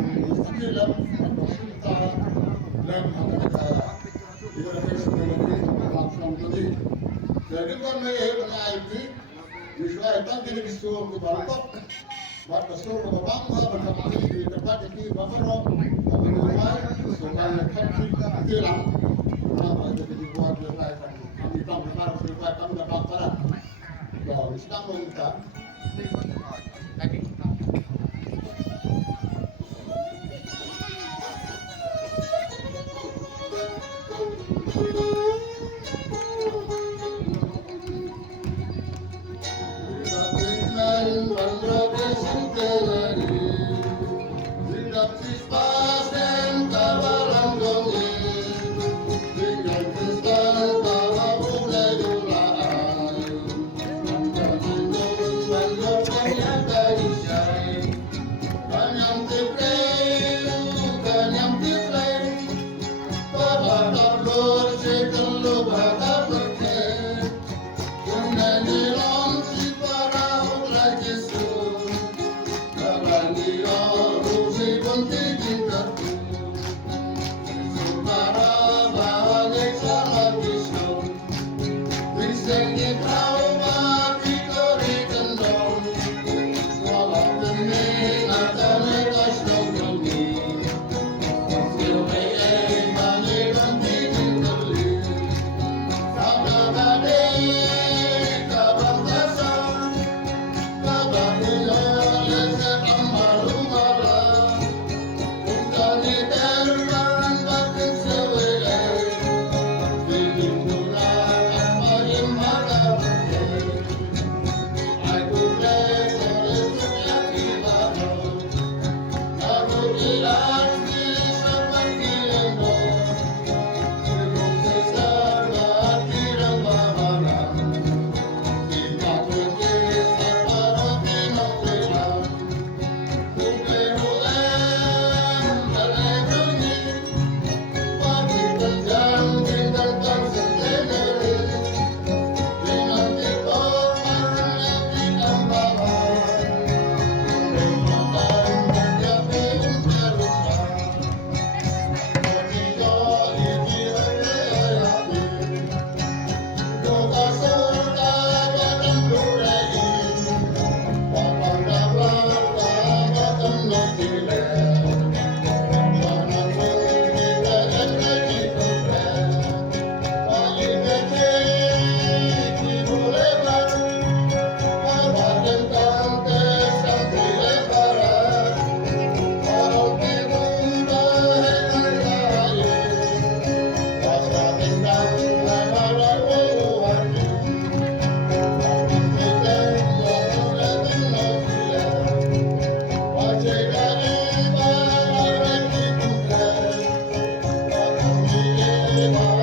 يستقيل السلطة لم هكذا إذا كيف نقول jadi kan mereka mengaji Israel tak jadi disuruh ke Bangkok, buat disuruh ke Bangkok bersama di tempat di Bangkok, tapi mulai sudah lekat di tilang, apa itu dibuat di lain kami tahu benar supaya kami dapat pada, jadi sedang meminta. Amen.